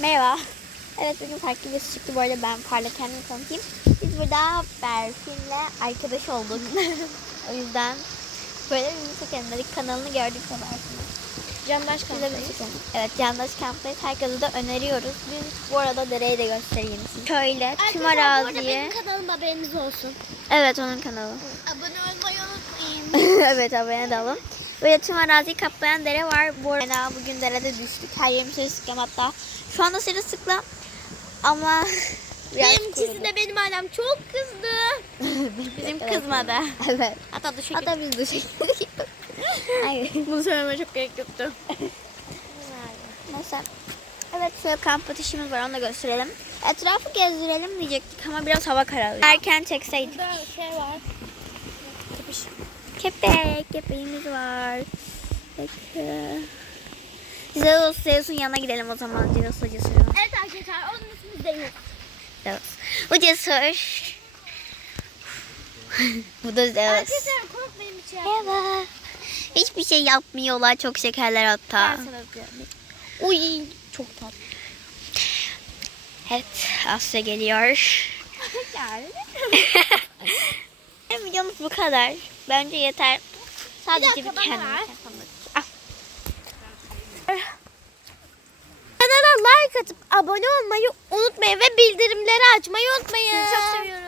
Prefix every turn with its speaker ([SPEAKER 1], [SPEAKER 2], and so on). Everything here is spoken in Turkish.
[SPEAKER 1] Merhaba. Evet bugün farklı bir çıktı. Bu arada ben Parla kendimi tanıtayım. Biz burada Berfin'le arkadaş olduk. o yüzden böyle bir çekelim dedik. Kanalını gördük de Berfin'in.
[SPEAKER 2] Candaş
[SPEAKER 1] çekelim. Evet Candaş Kamp'tayız. Herkese de öneriyoruz. Biz bu arada dereyi de göstereyim size. Şöyle tüm
[SPEAKER 2] Arkadaşlar arada
[SPEAKER 1] araziyi.
[SPEAKER 2] benim kanalım haberiniz olsun.
[SPEAKER 1] Evet onun kanalı.
[SPEAKER 2] Abone olmayı unutmayın.
[SPEAKER 1] evet abone de olun. Böyle tüm araziyi kaplayan dere var. Bu arada bugün derede düştük. Her yerim sırılsıklam hatta. Şu anda sırılsıklam ama
[SPEAKER 2] Benimkisi de benim ailem çok kızdı. Bizim kızmadı.
[SPEAKER 1] Evet.
[SPEAKER 2] Hatta duş
[SPEAKER 1] Hatta biz duş Hayır.
[SPEAKER 2] Bunu söylememe çok gerek yoktu.
[SPEAKER 1] Neyse. Evet şöyle kamp ateşimiz var onu da gösterelim. Etrafı gezdirelim diyecektik ama biraz hava kararıyor. Erken çekseydik.
[SPEAKER 2] Burada şey var. Köpüş.
[SPEAKER 1] Köpek, köpeğimiz var. Peki. Zeus, Zeus'un yanına gidelim o zaman. Zeus hocası.
[SPEAKER 2] Evet arkadaşlar onun ismi Zeynep.
[SPEAKER 1] Zeus. Bu Cesur. Bu da Zeus.
[SPEAKER 2] Arkadaşlar korkmayın bir şey.
[SPEAKER 1] Merhaba. Hiçbir şey yapmıyorlar. Çok şekerler hatta.
[SPEAKER 2] Öpüyorum.
[SPEAKER 1] Uy çok tatlı. Evet Asya geliyor. Benim videomuz bu kadar. Bence yeter. Sadece
[SPEAKER 2] dakika,
[SPEAKER 1] bir kendimi
[SPEAKER 2] ver.
[SPEAKER 1] telefonla- Al.
[SPEAKER 2] Kanala like atıp abone olmayı unutmayın ve bildirimleri açmayı unutmayın.
[SPEAKER 1] Sizi çok seviyorum.